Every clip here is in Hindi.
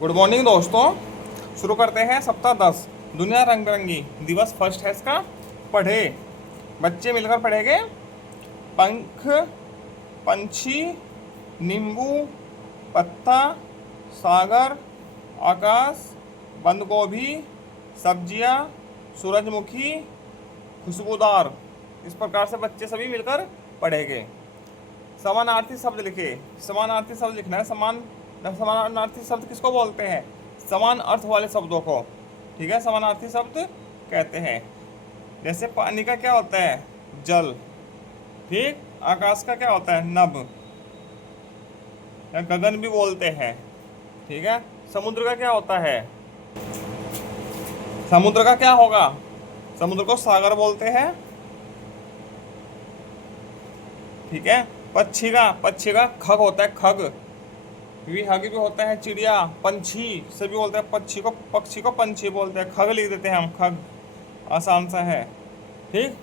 गुड मॉर्निंग दोस्तों। शुरू करते हैं सप्ताह 10 दुनिया रंग बिरंगी दिवस। फर्स्ट है इसका पढ़े। बच्चे मिलकर पढ़ेंगे। पंख, पंछी, नींबू, पत्ता, सागर, आकाश, बंद गोभी, सब्जियां, सूरजमुखी, खुशबूदार। इस प्रकार से बच्चे सभी मिलकर पढ़ेंगे। समानार्थी शब्द लिखे। समानार्थी शब्द लिखना है। समानार्थी शब्द किसको बोलते हैं? समान अर्थ वाले शब्दों को, ठीक है, समानार्थी शब्द कहते हैं। जैसे पानी का क्या होता है? जल। ठीक। आकाश का क्या होता है? नभ या गगन भी बोलते हैं। ठीक है। समुद्र का क्या होता है? समुद्र का क्या होगा? समुद्र को सागर बोलते हैं। ठीक है। पक्षी का खग होता है। खग विहग भी होता है। चिड़िया, पंछी सभी बोलते हैं। पक्षी को पंछी बोलते हैं। खग लिख देते हैं हम। खग आसान सा है। ठीक।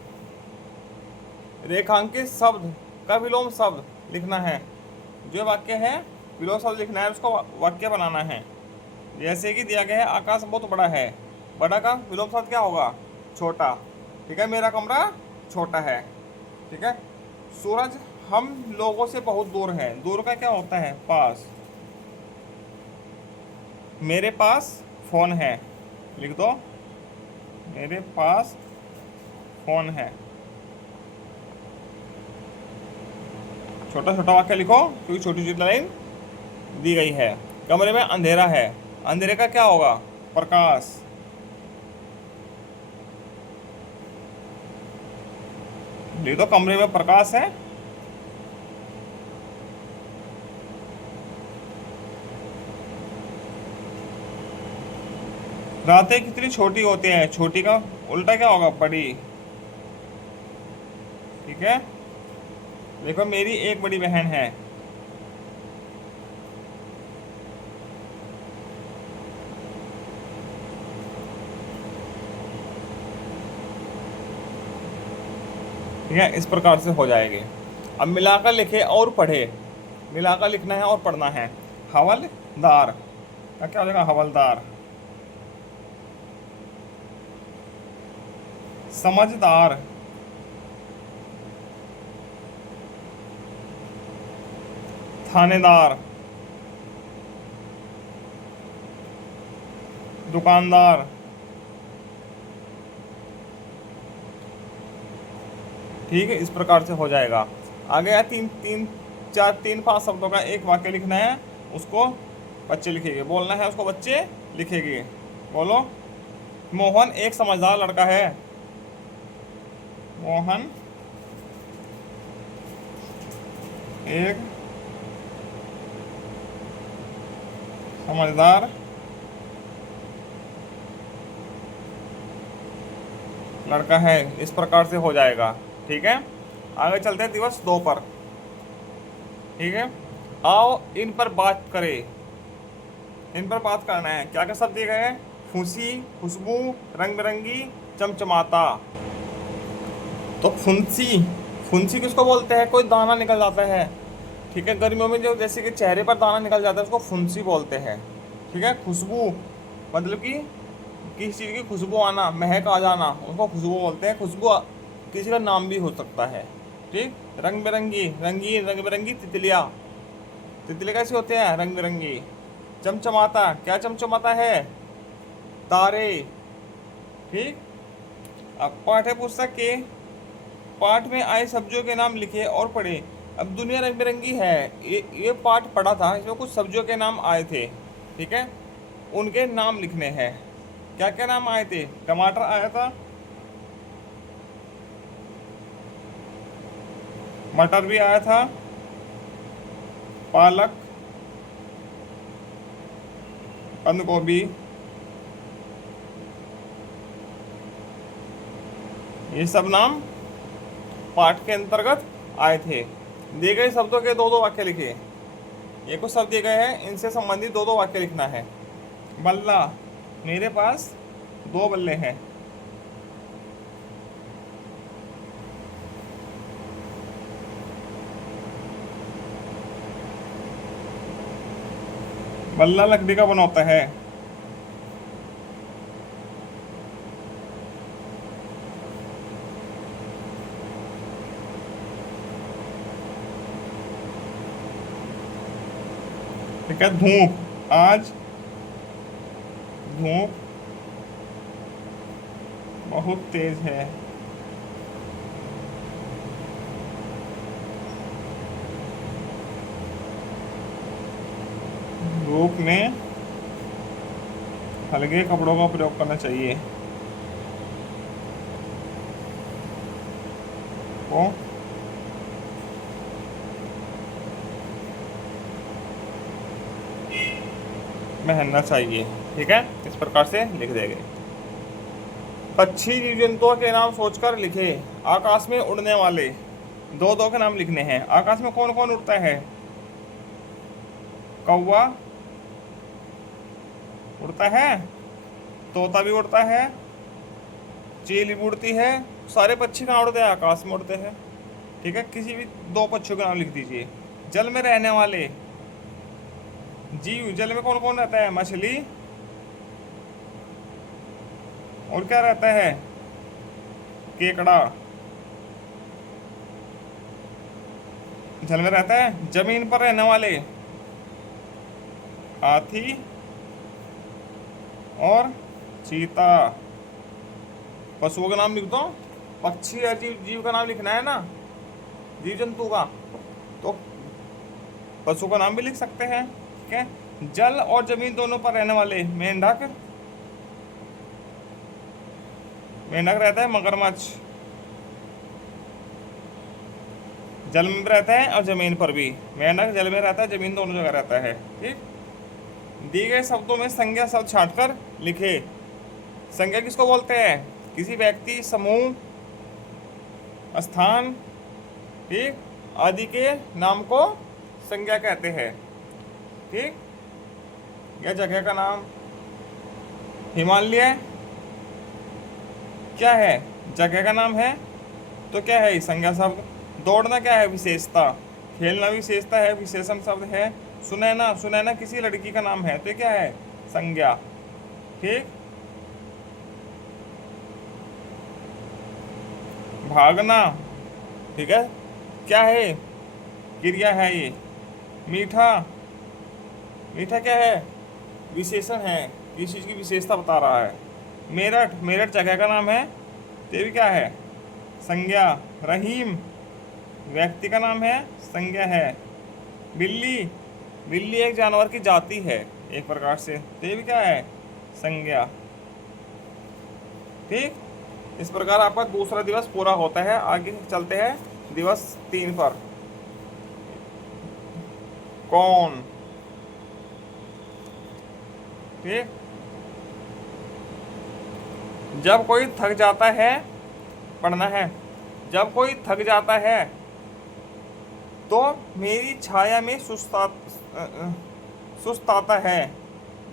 रेखांकित शब्द का विलोम शब्द लिखना है। जो वाक्य है विलोम शब्द लिखना है, उसको वाक्य बनाना है। जैसे कि दिया गया है आकाश बहुत बड़ा है। बड़ा का विलोम शब्द क्या होगा? छोटा। ठीक है। मेरा कमरा छोटा है। ठीक है। सूरज हम लोगों से बहुत दूर है। दूर का क्या होता है? पास। मेरे पास फोन है। लिख दो, मेरे पास फोन है। छोटा छोटा वाक्य लिखो क्योंकि छोटी छोटी लाइन दी गई है। कमरे में अंधेरा है। अंधेरे का क्या होगा? प्रकाश। लिख दो, कमरे में प्रकाश है। रातें कितनी छोटी होती हैं। छोटी का उल्टा क्या होगा? बड़ी। ठीक है। देखो, मेरी एक बड़ी बहन है। ठीक है। इस प्रकार से हो जाएगी। अब मिलाकर लिखे और पढ़े। मिलाकर लिखना है और पढ़ना है। हवलदार का क्या हो जाएगा? हवलदार। समझदार, थानेदार, दुकानदार। ठीक है। इस प्रकार से हो जाएगा। आगे या तीन तीन चार तीन पांच शब्दों का एक वाक्य लिखना है। उसको बच्चे लिखेंगे। बोलना है उसको बच्चे लिखेंगे। बोलो, मोहन एक समझदार लड़का है। मोहन एक समझदार लड़का है। इस प्रकार से हो जाएगा। ठीक है। आगे चलते हैं दिवस 2 पर। ठीक है। आओ इन पर बात करें। इन पर बात करना है। क्या क्या शब्द दिए गए हैं? फूंसी, खुशबू, रंग बिरंगी, चमचमाता। तो फुंसी, फुंसी किसको बोलते हैं? कोई दाना निकल जाता है। ठीक है। गर्मियों में जो जैसे कि चेहरे पर दाना निकल जाता है उसको फुंसी बोलते हैं। ठीक है। खुशबू मतलब कि किसी चीज़ की खुशबू आना, महक आ जाना, उसको खुशबू बोलते हैं। खुशबू किसी का नाम भी हो सकता है। ठीक। रंग बिरंगी, रंगीन, रंग बिरंगी तितलियाँ। तितली कैसी होते हैं? रंग बिरंगी। चमचमाता, क्या चमचमाता है? तारे। ठीक। अब पाठ्य पुस्तक के पाठ में आए सब्जियों के नाम लिखे और पढ़े। अब दुनिया रंग बिरंगी है, ये पाठ पढ़ा था। इसमें कुछ सब्जियों के नाम आए थे। ठीक है। उनके नाम लिखने हैं। क्या क्या नाम आए थे? टमाटर आया था, मटर भी आया था, पालक, बंद गोभी, ये सब नाम पाठ के अंतर्गत आए थे। दिए गए शब्दों के दो दो वाक्य लिखे। ये कुछ शब्द दिए गए हैं, इनसे संबंधित दो दो वाक्य लिखना है। बल्ला, मेरे पास 2 बल्ले हैं। बल्ला लकड़ी का बना होता है। ठीक है, धूप। आज धूप बहुत तेज है। धूप में हल्के कपड़ों का प्रयोग करना चाहिए। को पहनना चाहिए। ठीक है, इस प्रकार से लिख देंगे। पक्षी जीव जंतुओं के नाम सोचकर लिखे। आकाश में उड़ने वाले। दो दो के नाम लिखने हैं। आकाश में कौन कौन उड़ता है? कौवा उड़ता है, तोता भी उड़ता है, चील भी उड़ती है। सारे पक्षी कहाँ उड़ते हैं? आकाश में उड़ते हैं। ठीक है, किसी भी दो पक्षियों के नाम लिख दीजिए। जल में रहने वाले जीव। जल में कौन कौन रहता है? मछली, और क्या रहता है? केकड़ा जल में रहता है। जमीन पर रहने वाले हाथी और चीता। पशुओं का नाम लिख दो। पक्षी या जीव, जीव का नाम लिखना है ना, जीव जंतु का, तो पशु का नाम भी लिख सकते हैं। ठीक है, जल और जमीन दोनों पर रहने वाले मेंढक। मेंढक रहता है। मगरमच्छ जल में भी रहता है और जमीन पर भी। मेंढक जल में रहता है, जमीन दोनों जगह रहता है। ठीक, दिए गए शब्दों में संज्ञा शब्द छांटकर लिखे। संज्ञा किसको बोलते हैं? किसी व्यक्ति, समूह, स्थान, ठीक, आदि के नाम को संज्ञा कहते हैं। ठीक, या जगह का नाम। हिमालय क्या है? जगह का नाम है। तो क्या है? संज्ञा शब्द। दौड़ना क्या है? विशेषता। खेलना विशेषता है, विशेषण शब्द है। सुनैना, सुनैना किसी लड़की का नाम है, तो क्या है? संज्ञा। ठीक, भागना, ठीक है, क्या है? क्रिया है ये। मीठा, मीठा क्या है? विशेषण है, किसी चीज़ की विशेषता बता रहा है। मेरठ, मेरठ जगह का नाम है, तो ये भी क्या है? संज्ञा। रहीम व्यक्ति का नाम है, संज्ञा है। बिल्ली, बिल्ली एक जानवर की जाति है एक प्रकार से, तो ये भी क्या है? संज्ञा। ठीक, इस प्रकार आपका दूसरा दिवस पूरा होता है। आगे चलते हैं दिवस 3 पर। कौन। ठीक, जब कोई थक जाता है, पढ़ना है। जब कोई थक जाता है तो मेरी छाया में सुस्ताता है।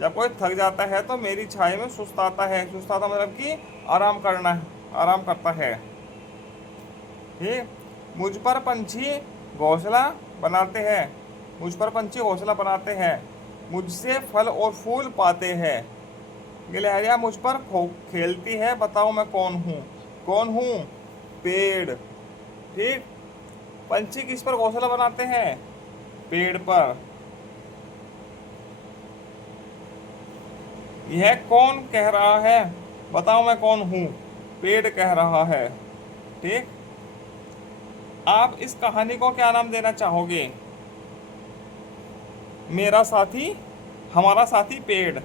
जब कोई थक जाता है तो मेरी छाया में सुस्ताता है। सुस्ताता मतलब कि आराम करना, आराम करता है। ठीक, मुझ पर पंछी घोंसला बनाते हैं। मुझ पर पंछी घोंसला बनाते हैं। मुझसे फल और फूल पाते हैं। गिलहरियाँ मुझ पर खेलती है। बताओ मैं कौन हूँ? कौन हूँ? पेड़। ठीक, पंछी किस पर घोंसला बनाते हैं? पेड़ पर। यह कौन कह रहा है? बताओ मैं कौन हूँ? पेड़ कह रहा है। ठीक, आप इस कहानी को क्या नाम देना चाहोगे? मेरा साथी, हमारा साथी पेड़।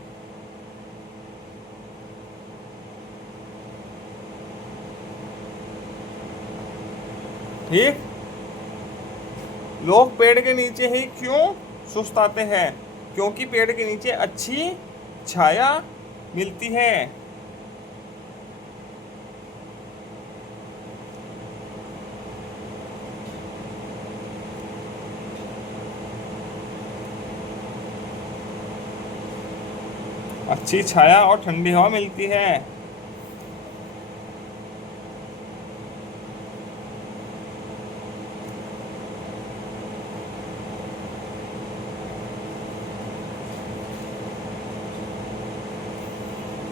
ठीक, लोग पेड़ के नीचे ही क्यों सुस्ताते हैं? क्योंकि पेड़ के नीचे अच्छी छाया मिलती है। अच्छी छाया और ठंडी हवा मिलती है।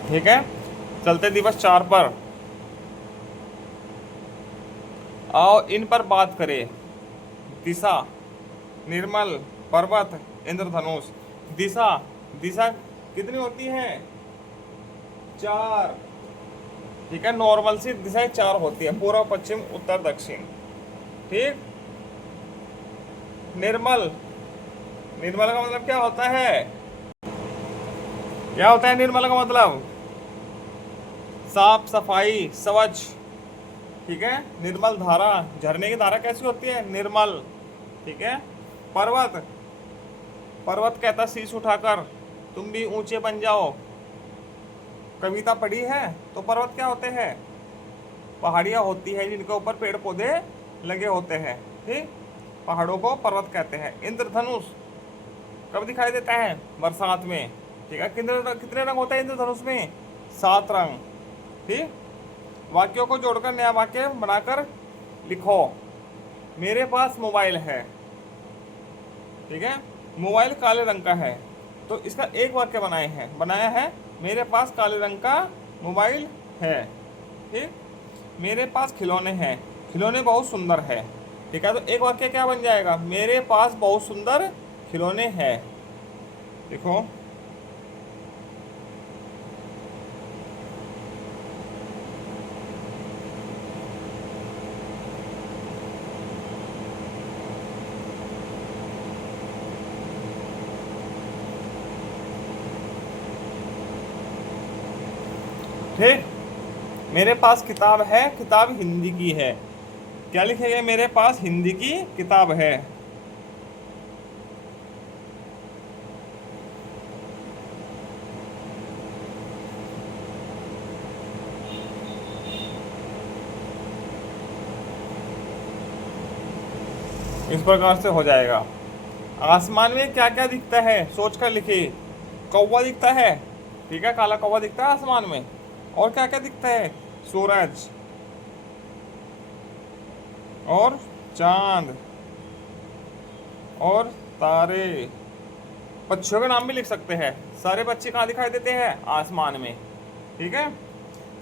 ठीक है, चलते दिवस 4 पर। आओ इन पर बात करें। दिशा, निर्मल, पर्वत, इंद्रधनुष। दिशा, दिशा कितनी होती है? 4। ठीक है, नॉर्मल सी दिशाएं 4 होती है, पूर्व, पश्चिम, उत्तर, दक्षिण। ठीक। निर्मल, निर्मल का मतलब क्या होता है? क्या होता है निर्मल का मतलब? साफ सफाई, स्वच्छ। ठीक है, निर्मल धारा, झरने की धारा कैसी होती है? निर्मल। ठीक है। पर्वत, पर्वत कहता शीश उठाकर तुम भी ऊंचे बन जाओ। कविता पढ़ी है? तो पर्वत क्या होते हैं? पहाड़ियाँ होती है जिनके ऊपर पेड़ पौधे लगे होते हैं। ठीक, पहाड़ों को पर्वत कहते हैं। इंद्रधनुष कब दिखाई देता है? बरसात में। ठीक है, कितने कितने रंग होते हैं इंद्रधनुष में? 7 रंग। ठीक, वाक्यों को जोड़कर नया वाक्य बनाकर लिखो। मेरे पास मोबाइल है। ठीक है, मोबाइल काले रंग का है, तो इसका एक वाक्य बनाया है, मेरे पास काले रंग का मोबाइल है। ठीक, मेरे पास खिलौने हैं, खिलौने बहुत सुंदर है। ठीक है, तो एक वाक्य क्या बन जाएगा? मेरे पास बहुत सुंदर खिलौने हैं। देखो, ठीक, मेरे पास किताब है, किताब हिंदी की है। क्या लिखेंगे? मेरे पास हिंदी की किताब है। इस प्रकार से हो जाएगा। आसमान में क्या क्या दिखता है? सोच कर लिखिए। कौवा दिखता है। ठीक है, काला कौवा दिखता है आसमान में। और क्या क्या दिखता है? सूरज और चांद और तारे। पक्षियों के नाम भी लिख सकते हैं। सारे पक्षी कहाँ दिखाई देते हैं? आसमान में। ठीक है,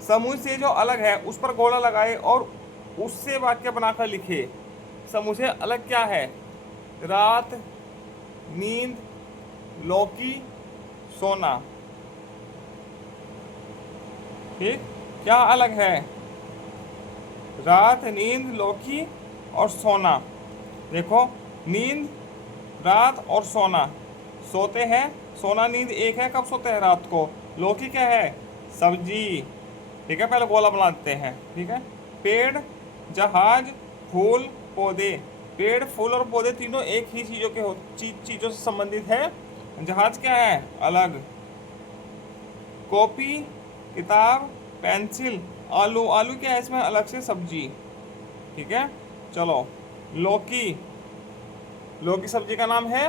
समूह से जो अलग है उस पर गोला लगाए और उससे वाक्य बनाकर लिखे। समूह से अलग क्या है? रात, नींद, लौकी, सोना। ठीक, क्या अलग है? रात, नींद, लौकी और सोना। देखो, नींद, रात और सोना, सोते हैं। सोना नींद एक है, कब सोते हैं? रात को। लौकी क्या है? सब्जी। ठीक है, पहले गोला बना देते हैं। ठीक है, पेड़, जहाज, फूल, पौधे। पेड़, फूल और पौधे तीनों एक ही चीजों से संबंधित है। जहाज क्या है? अलग। कॉपी, किताब, पेंसिल, आलू, आलू क्या है? इसमें अलग से सब्जी। ठीक है, चलो, लौकी, लौकी सब्जी का नाम है,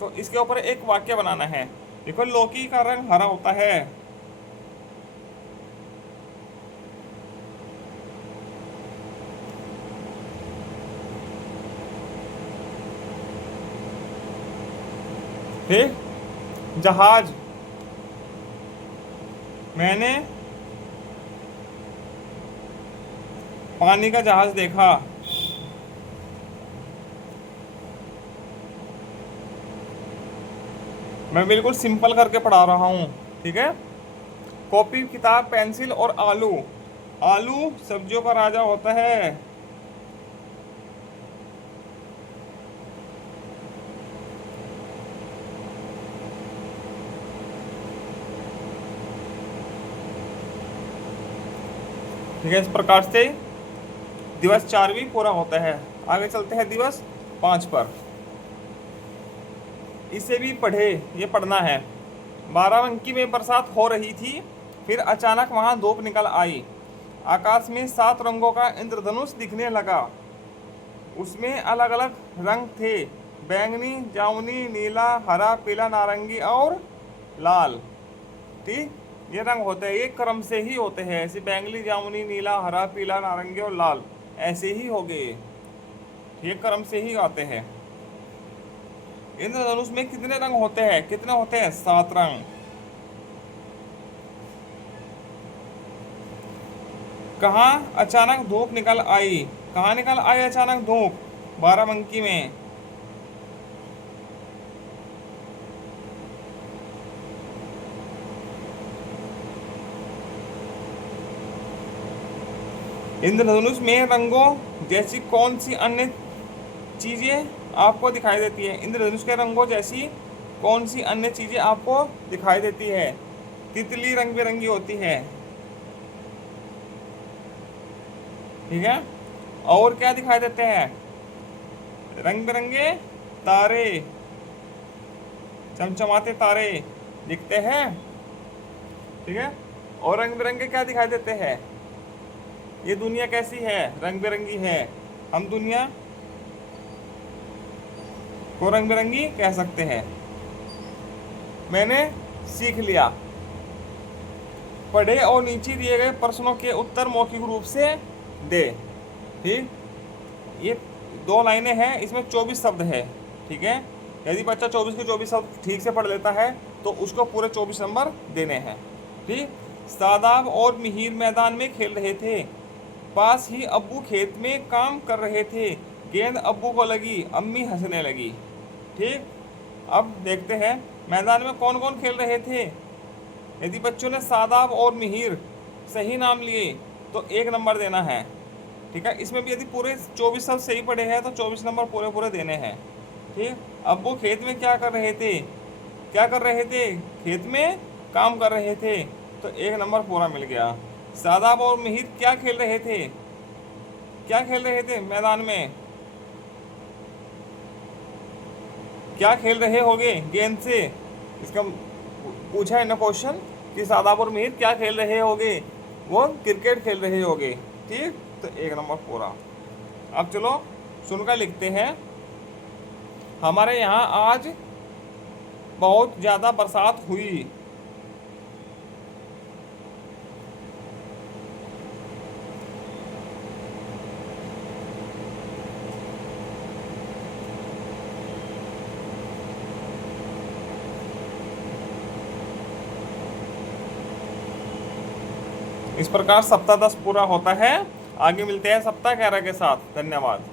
तो इसके ऊपर एक वाक्य बनाना है। देखो, लौकी का रंग हरा होता है। ठीक, जहाज, मैंने पानी का जहाज देखा। मैं बिल्कुल सिंपल करके पढ़ा रहा हूँ। ठीक है, कॉपी, किताब, पेंसिल और आलू। आलू सब्जियों का राजा होता है। ठीक है, इस प्रकार से दिवस 4 भी पूरा होता है। आगे चलते हैं दिवस 5 पर। इसे भी पढ़े, ये पढ़ना है। बाराबंकी में बरसात हो रही थी, फिर अचानक वहां धूप निकल आई। आकाश में 7 रंगों का इंद्रधनुष दिखने लगा। उसमें अलग अलग रंग थे, बैंगनी, जामुनी, नीला, हरा, पीला, नारंगी और लाल। ठीक, ये रंग होते हैं, ये क्रम से ही होते हैं। ऐसे बैंगनी, जामुनी, नीला, हरा, पीला, नारंगी और लाल ऐसे ही हो गए। ये क्रम से ही आते हैं। इंद्रधनुष में कितने रंग होते हैं? कितने होते हैं? 7 रंग। कहाँ अचानक धूप निकल आई, कहाँ निकल आई अचानक धूप, बाराबंकी में। इंद्रधनुष में रंगों जैसी कौन सी अन्य चीजें आपको दिखाई देती है? इंद्रधनुष के रंगों जैसी कौन सी अन्य चीजें आपको दिखाई देती है? तितली रंग बिरंगी होती है, ठीक है। और क्या दिखाई देते हैं? रंग बिरंगे तारे, चमचमाते तारे दिखते हैं, ठीक है। और रंग बिरंगे क्या दिखाई देते हैं? ये दुनिया कैसी है? रंग बिरंगी है। हम दुनिया को रंग बिरंगी कह सकते हैं। मैंने सीख लिया। पढ़े और नीचे दिए गए प्रश्नों के उत्तर मौखिक रूप से दे, ठीक। ये 2 लाइनें हैं, इसमें 24 शब्द है, ठीक है। यदि बच्चा 24 के 24 शब्द ठीक से पढ़ लेता है तो उसको पूरे 24 नंबर देने हैं, ठीक। शादाब और मिहिर मैदान में खेल रहे थे, पास ही अब्बू खेत में काम कर रहे थे, गेंद अब्बू को लगी, अम्मी हंसने लगी, ठीक। अब देखते हैं मैदान में कौन कौन खेल रहे थे। यदि बच्चों ने शादाब और मिहिर सही नाम लिए तो 1 नंबर देना है, ठीक है। इसमें भी यदि पूरे 24 शब्द सही पढ़े हैं तो 24 नंबर पूरे पूरे देने हैं, ठीक। अब्बू खेत में क्या कर रहे थे? क्या कर रहे थे? खेत में काम कर रहे थे, तो 1 नंबर पूरा मिल गया। शादाब और मिहिर क्या खेल रहे थे? क्या खेल रहे थे मैदान में? क्या खेल रहे होगे? गेंद से। इसका पूछा है ना क्वेश्चन कि शादाब और मिहिर क्या खेल रहे होगे? वो क्रिकेट खेल रहे होगे, ठीक। तो 1 नंबर पूरा। अब चलो सुनकर लिखते हैं। हमारे यहाँ आज बहुत ज़्यादा बरसात हुई। इस प्रकार सप्ताह 10 पूरा होता है। आगे मिलते हैं सप्ताह 11 के साथ। धन्यवाद।